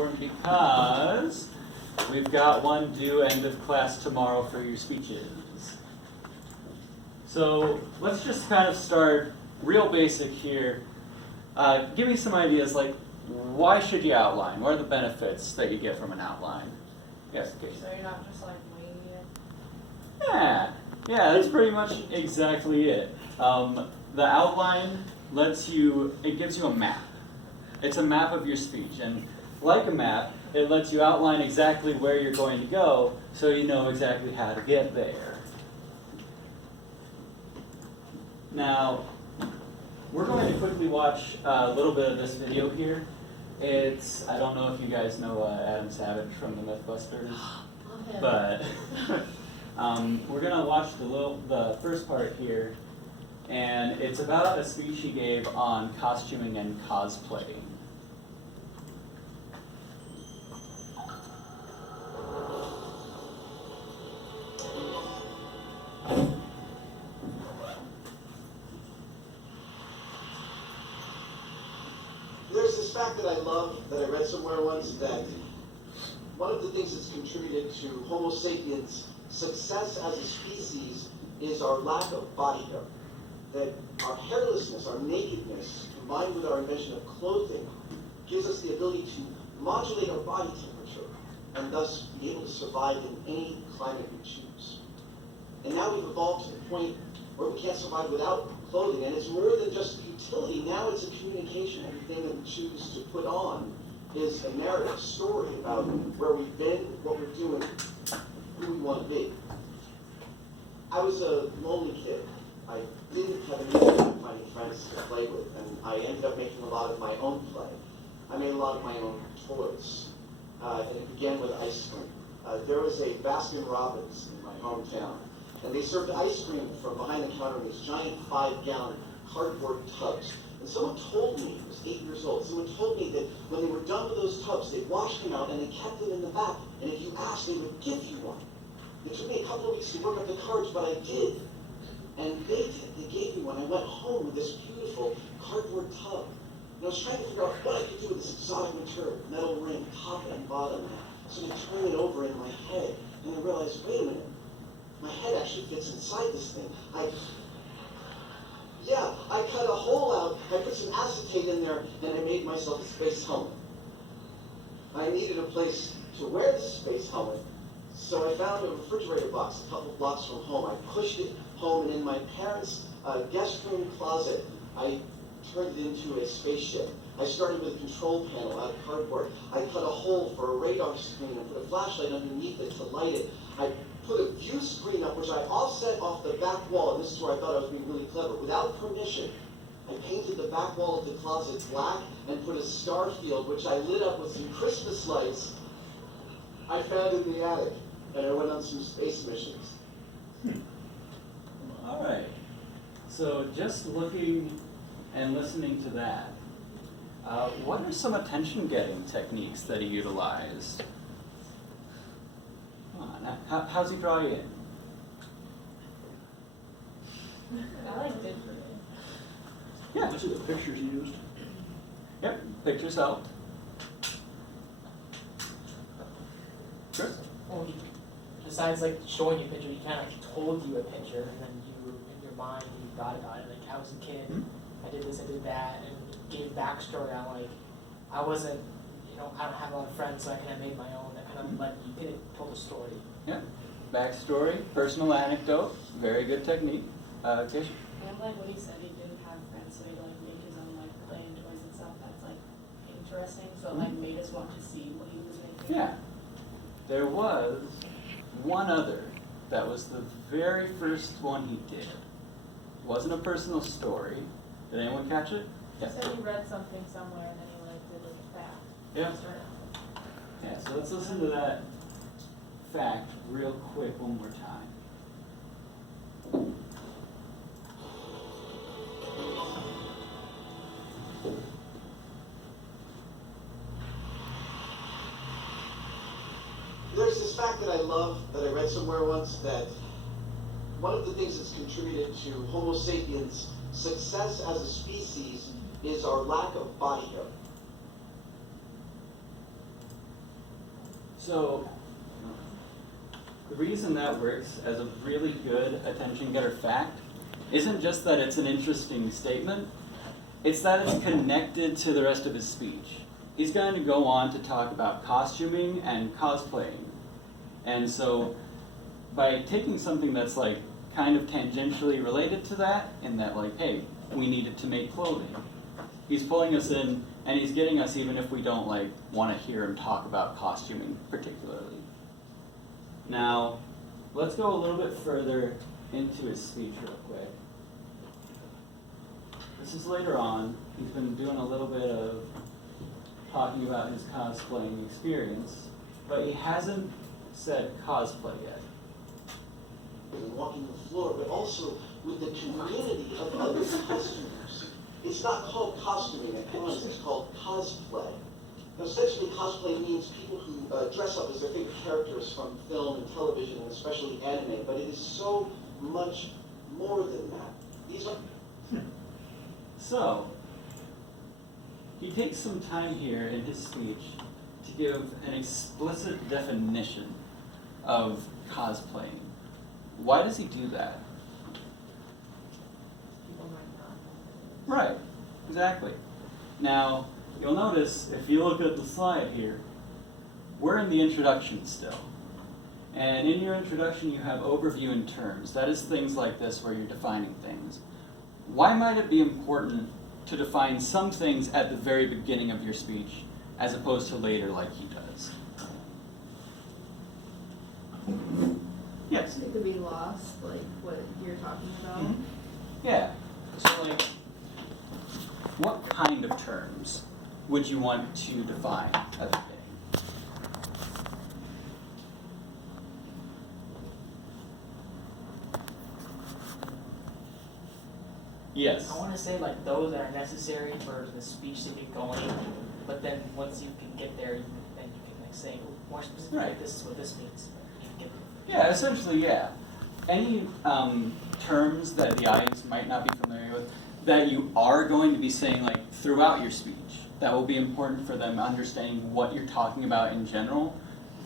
important because we've got one due end of class tomorrow for your speeches. So let's just kind of start real basic here. Give me some ideas like why should you outline? What are the benefits that you get from an outline? Yes, Casey. So you're not just like winging it? Yeah, that's pretty much exactly it. The outline it gives you a map. It's a map of your speech, and like a map, it lets you outline exactly where you're going to go so you know exactly how to get there. Now, we're going to quickly watch a little bit of this video here. I don't know if you guys know Adam Savage from the Mythbusters, but we're going to watch the first part here, and it's about a speech he gave on costuming and cosplaying. There's this fact that I love, that I read somewhere once, that one of the things that's contributed to Homo sapiens' success as a species is our lack of body hair. That our hairlessness, our nakedness, combined with our invention of clothing, gives us the ability to modulate our body temperature and thus be able to survive in any climate we choose. And now we've evolved to the point where we can't survive without clothing, and it's more than just utility. Now it's a communication. Everything that we choose to put on is a narrative story about where we've been, what we're doing, who we want to be. I was a lonely kid. I didn't have any way of finding friends to play with, and I ended up making a lot of my own play. I made a lot of my own toys, and it began with ice cream. There was a Baskin Robbins in my hometown, and they served ice cream from behind the counter in these giant 5-gallon cardboard tubs. And someone told me, I was 8 years old, someone told me that when they were done with those tubs, they'd wash them out and they kept them in the back, and if you asked, they would give you one. It took me a couple of weeks to work up the courage, but I did. And they did. They gave me one. I went home with this beautiful cardboard tub. And I was trying to figure out what I could do with this exotic material, metal ring, top and bottom. So I turned it over in my head, and I realized, wait a minute, my head actually fits inside this thing. I cut a hole out, I put some acetate in there, and I made myself a space helmet. I needed a place to wear the space helmet, so I found a refrigerator box a couple blocks from home. I pushed it home, and in my parents' guest room closet, I turned it into a spaceship. I started with a control panel out of cardboard. I cut a hole for a radar screen and put a flashlight underneath it to light it. I put a view screen up, which I offset off the back wall, and this is where I thought I was being really clever. Without permission, I painted the back wall of the closet black and put a star field, which I lit up with some Christmas lights I found in the attic, and I went on some space missions. All right. So just looking and listening to that, what are some attention-getting techniques that he utilized? How's he draw you in? I liked it. Yeah. Let's see the pictures he used. Yep, pictures helped. Chris? Well, besides like showing you a picture, he kind of told you a picture, and then you, in your mind, you thought about it. Like, I was a kid, I did this, I did that, and gave backstory on like, I wasn't, I don't have a lot of friends, so I kind of made my own. That kind of like you told a story. Yeah. Backstory, personal anecdote, very good technique. Kish? And like what he said, he didn't have friends, so he like made his own like play and toys and stuff. That's like interesting. So it like made us want to see what he was making. Yeah. There was one other that was the very first one he did. It wasn't a personal story. Did anyone catch it? He said he read something somewhere and then he like did like a fact. Yeah. Yeah, so let's listen to that fact real quick one more time. There's this fact that I love, that I read somewhere once, that one of the things that's contributed to Homo sapiens' success as a species is our lack of body hair. So, the reason that works as a really good attention getter fact isn't just that it's an interesting statement, it's that it's connected to the rest of his speech. He's going to go on to talk about costuming and cosplaying. And so, by taking something that's like kind of tangentially related to that, in that like, hey, we needed to make clothing, he's pulling us in and he's getting us even if we don't like want to hear him talk about costuming particularly. Now, let's go a little bit further into his speech real quick. This is later on. He's been doing a little bit of talking about his cosplaying experience, but he hasn't said cosplay yet. And walking the floor, but also with the community of other customers. It's not called costuming at cons, it's called cosplay. Now, essentially, cosplay means people who dress up as their favorite characters from film and television, and especially anime, but it is so much more than that. These are... So, he takes some time here in his speech to give an explicit definition of cosplaying. Why does he do that? People might not. Right, exactly. Now, you'll notice, if you look at the slide here, we're in the introduction still. And in your introduction, you have overview and terms. That is things like this where you're defining things. Why might it be important to define some things at the very beginning of your speech as opposed to later like he does? Yes? It could be lost, like what you're talking about. Mhm. Yeah. So like, what kind of terms would you want to define at the beginning? Yes. I want to say like those that are necessary for the speech to get going, but then once you can get there, then you can like say more specifically, Right. this is what this means. You can get Yeah, essentially, yeah. Any terms that the audience might not be familiar with that you are going to be saying like throughout your speech that will be important for them understanding what you're talking about in general,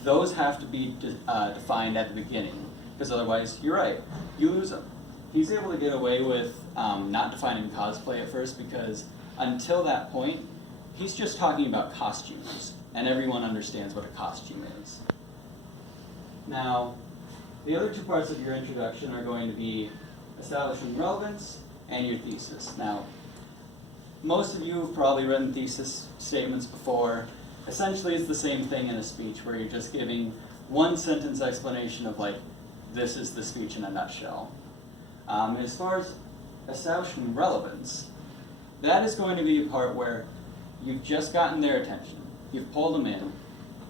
those have to be defined at the beginning, because otherwise, you're right, you lose them. He's able to get away with not defining cosplay at first because until that point, he's just talking about costumes, and everyone understands what a costume is. Now, the other two parts of your introduction are going to be establishing relevance and your thesis. Now, most of you have probably written thesis statements before. Essentially, it's the same thing in a speech where you're just giving one sentence explanation of like, this is the speech in a nutshell. As far as establishing relevance, that is going to be a part where you've just gotten their attention. You've pulled them in.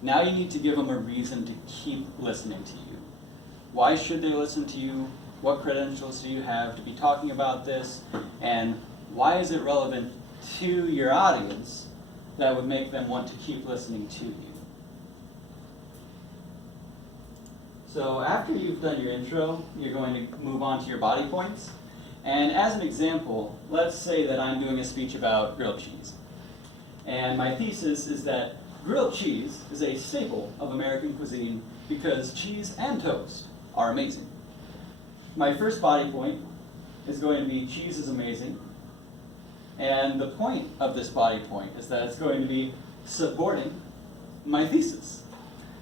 Now you need to give them a reason to keep listening to you. Why should they listen to you? What credentials do you have to be talking about this? And why is it relevant to your audience that would make them want to keep listening to you? So after you've done your intro, you're going to move on to your body points. And as an example, let's say that I'm doing a speech about grilled cheese. And my thesis is that grilled cheese is a staple of American cuisine because cheese and toast are amazing. My first body point is going to be cheese is amazing. And the point of this body point is that it's going to be supporting my thesis.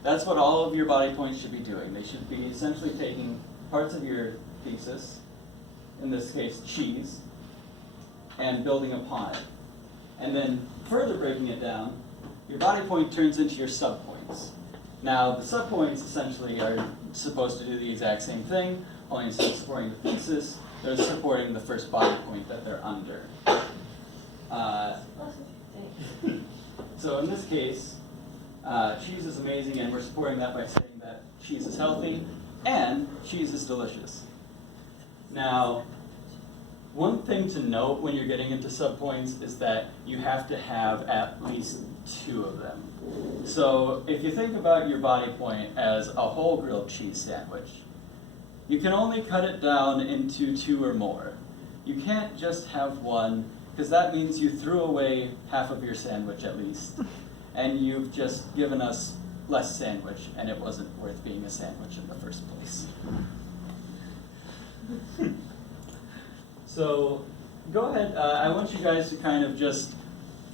That's what all of your body points should be doing. They should be essentially taking parts of your thesis, in this case cheese, and building upon it. And then further breaking it down, your body point turns into your subpoints. Now, the subpoints essentially are supposed to do the exact same thing, only instead of supporting the thesis, they're supporting the first body point that they're under. So in this case, cheese is amazing, and we're supporting that by saying that cheese is healthy and cheese is delicious. Now, one thing to note when you're getting into subpoints is that you have to have at least 2 of them. So if you think about your body point as a whole grilled cheese sandwich, you can only cut it down into 2 or more. You can't just have one, because that means you threw away half of your sandwich at least. And you've just given us less sandwich, and it wasn't worth being a sandwich in the first place. So, go ahead, I want you guys to kind of just,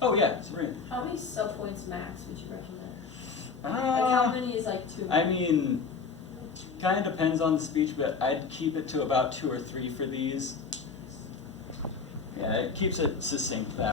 oh yeah, Sabrina. How many sub-points max would you recommend? Like how many is like too I many? mean, kind of depends on the speech, but I'd keep it to about 2 or 3 for these. Yeah, it keeps it succinct that